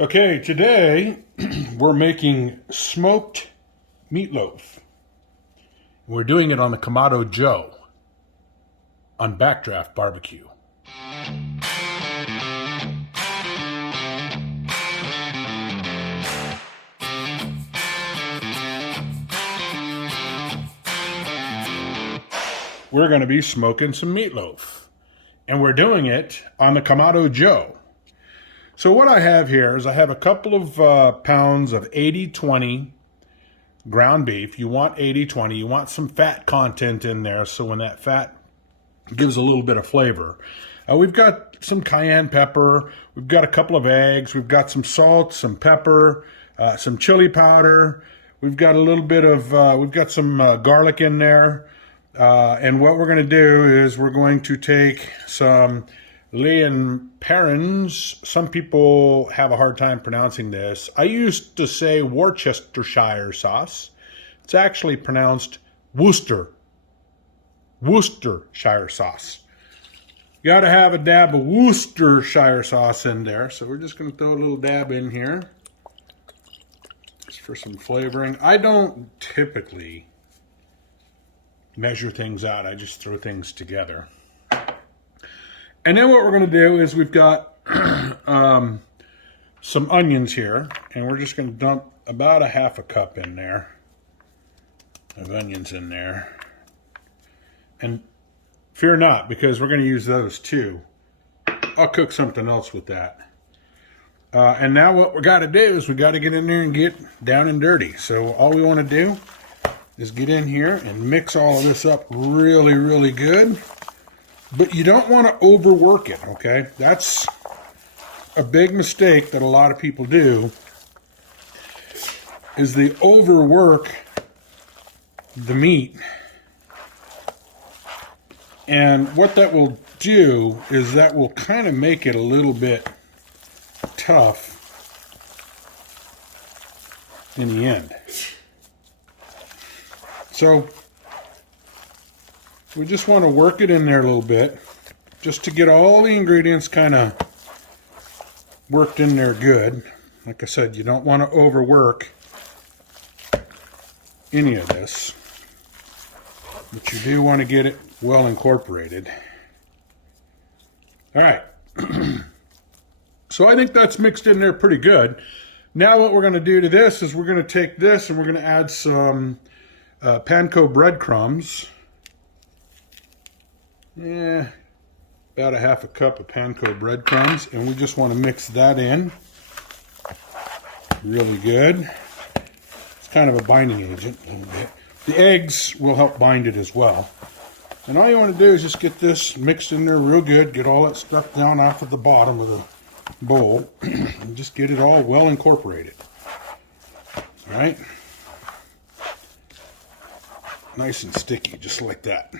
Okay, today we're making smoked meatloaf. We're doing it on the Komado Joe on Backdraft Barbecue. We're going to be smoking some meatloaf, and we're doing it on the Komado Joe. So what I have here is I have a couple of pounds of 80/20 ground beef. You want 80/20. You want some fat content in there, so when that fat gives a little bit of flavor. We've got some cayenne pepper. We've got a couple of eggs. We've got some salt, some pepper, some chili powder. We've got a little bit of, we've got some garlic in there. And what we're going to do is we're going to take some Leon Perrins. Some people have a hard time pronouncing this. I used to say Worcestershire sauce. It's actually pronounced Worcestershire sauce. You got to have a dab of Worcestershire sauce in there. So we're just going to throw a little dab in here just for some flavoring. I don't typically measure things out. I just throw things together. And then what we're going to do is we've got some onions here, and we're just going to dump about a half a cup in there of onions in there. And fear not, because we're going to use those too. I'll cook something else with that. And now what we got to do is we got to get in there and get down and dirty. So all we want to do is get in here and mix all of this up really, really good. But you don't want to overwork it, okay? That's a big mistake that a lot of people do, is they overwork the meat. And what that will do is that will kind of make it a little bit tough in the end. So we just want to work it in there a little bit just to get all the ingredients kind of worked in there good. Like I said, you don't want to overwork any of this, but you do want to get it well incorporated. All right. So I think that's mixed in there pretty good. Now what we're going to do to this is we're going to take this and we're going to add some panko breadcrumbs. Yeah, about a half a cup of panko breadcrumbs, and we just want to mix that in really good. It's kind of a binding agent a little bit. The eggs will help bind it as well. And all you want to do is just get this mixed in there real good, get all that stuff down off at the bottom of the bowl, and just get it all well incorporated. All right? Nice and sticky, just like that.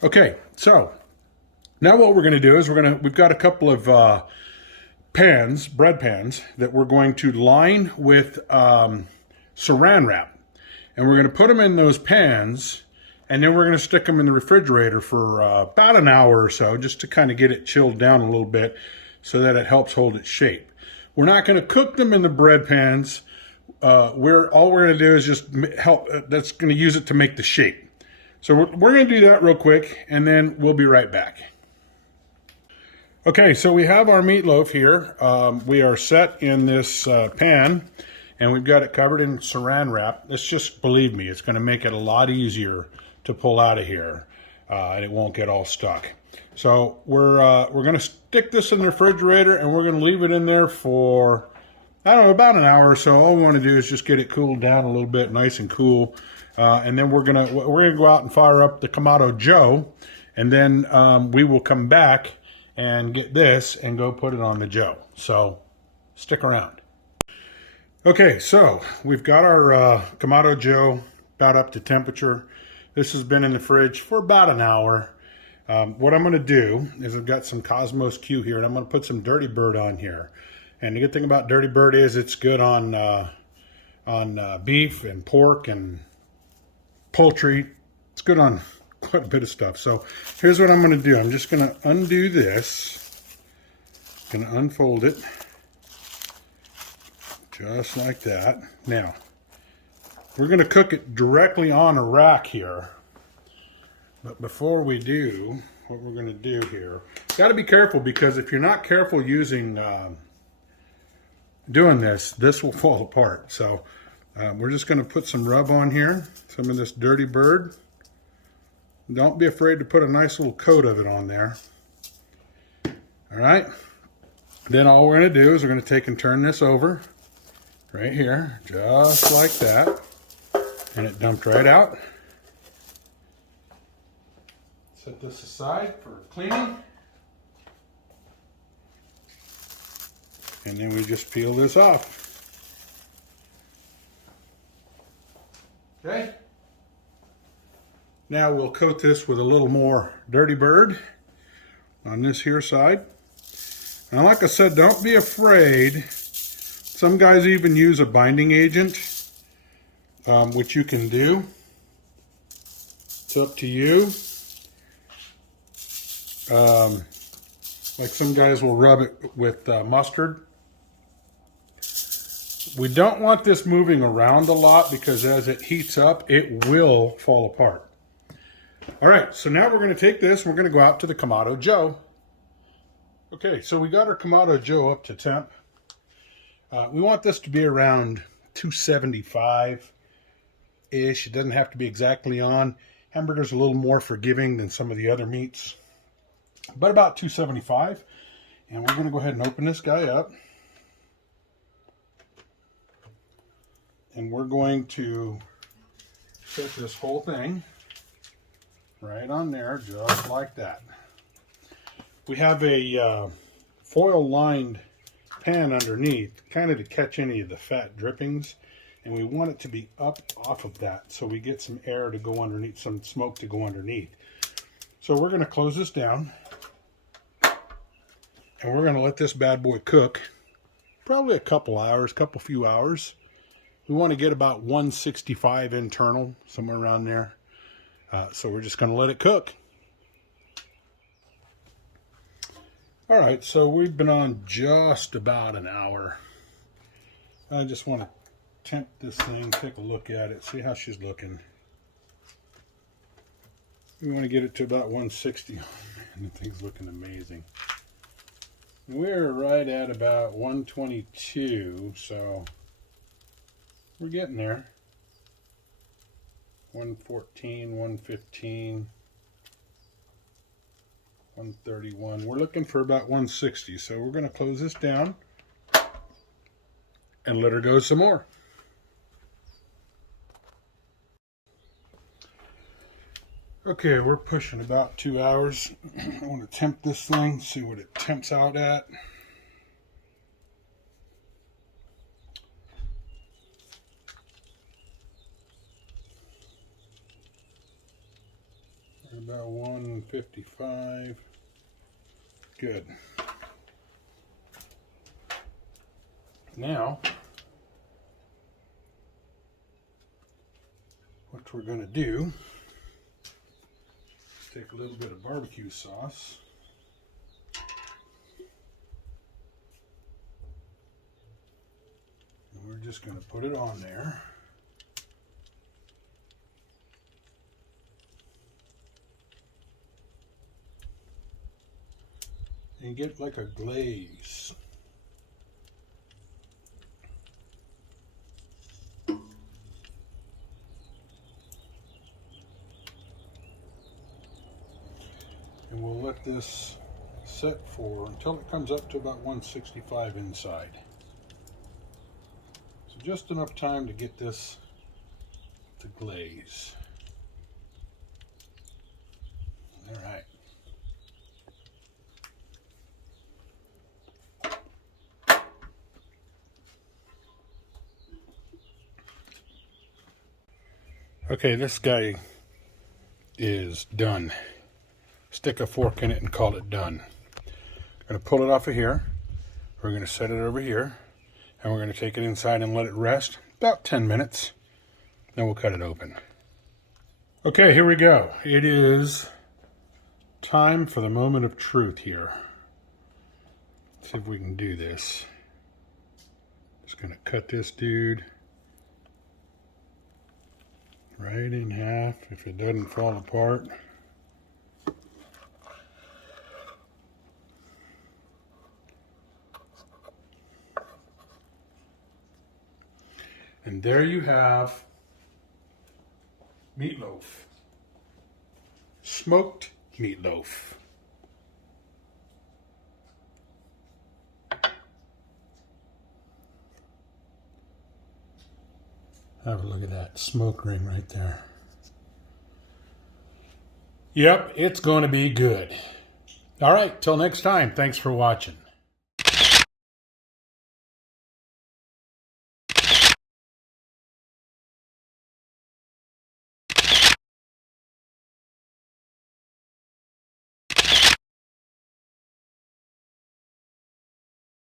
Okay, so now what we're going to do is we've got a couple of pans, bread pans, that we're going to line with saran wrap. And we're going to put them in those pans, and then we're going to stick them in the refrigerator for about an hour or so, just to kind of get it chilled down a little bit so that it helps hold its shape. We're not going to cook them in the bread pans. All we're going to do is just help, that's going to use it to make the shape. So we're going to do that real quick, and then we'll be right back. Okay, so we have our meatloaf here. We are set in this pan, and we've got it covered in saran wrap. This, just believe me, it's going to make it a lot easier to pull out of here, and it won't get all stuck. So we're going to stick this in the refrigerator, and we're going to leave it in there for, I don't know, about an hour or so. All we want to do is just get it cooled down a little bit, nice and cool. And then we're gonna go out and fire up the Komado Joe, and then we will come back and get this and go put it on the Joe. So stick around. Okay, so we've got our Komado Joe about up to temperature. This has been in the fridge for about an hour. What I'm going to do is I've got some Cosmos Q here, and I'm going to put some Dirty Bird on here. And the good thing about Dirty Bird is it's good on beef and pork and poultry. It's good on quite a bit of stuff. So here's what I'm going to do. I'm just going to undo this. Going to unfold it. Just like that. Now, we're going to cook it directly on a rack here. But before we do, what we're going to do here, got to be careful, because if you're not careful using, doing this will fall apart. So we're just going to put some rub on here, some of this Dirty Bird. Don't be afraid to put a nice little coat of it on there. All right. Then all we're going to do is we're going to take and turn this over right here, just like that. And it dumped right out. Set this aside for cleaning. And then we just peel this off. Okay. Now we'll coat this with a little more Dirty Bird on this here side. Now, like I said, don't be afraid. Some guys even use a binding agent, which you can do. It's up to you. Like some guys will rub it with mustard. We don't want this moving around a lot, because as it heats up, it will fall apart. All right, so now we're going to take this and we're going to go out to the Komado Joe. Okay, so we got our Komado Joe up to temp. We want this to be around 275-ish. It doesn't have to be exactly on. Hamburger's a little more forgiving than some of the other meats, but about 275. And we're going to go ahead and open this guy up. And we're going to set this whole thing right on there, just like that. We have a foil-lined pan underneath, kind of to catch any of the fat drippings, and we want it to be up off of that so we get some air to go underneath, some smoke to go underneath. So we're going to close this down, and we're going to let this bad boy cook probably a couple hours, few hours. We want to get about 165 internal, somewhere around there. So we're just going to let it cook. All right, so we've been on just about an hour. I just want to temp this thing, take a look at it, see how she's looking. We want to get it to about 160. Oh man, the thing's looking amazing. We're right at about 122, so we're getting there. 114, 115. 131. We're looking for about 160, so we're going to close this down and let her go some more. Okay, we're pushing about 2 hours. I want to temp this thing, see what it temps out at. About 155. Good. Now, what we're going to do is take a little bit of barbecue sauce. And we're just going to put it on there. And get like a glaze. And we'll let this set for until it comes up to about 165 inside. So just enough time to get this to glaze. All right. Okay, this guy is done. Stick a fork in it and call it done. I'm going to pull it off of here. We're going to set it over here. And we're going to take it inside and let it rest about 10 minutes. Then we'll cut it open. Okay, here we go. It is time for the moment of truth here. Let's see if we can do this. Just Gonna cut this dude right in half if it doesn't fall apart. And there you have meatloaf. Smoked meatloaf. Have a look at that smoke ring right there. Yep, it's going to be good. All right, till next time. Thanks for watching.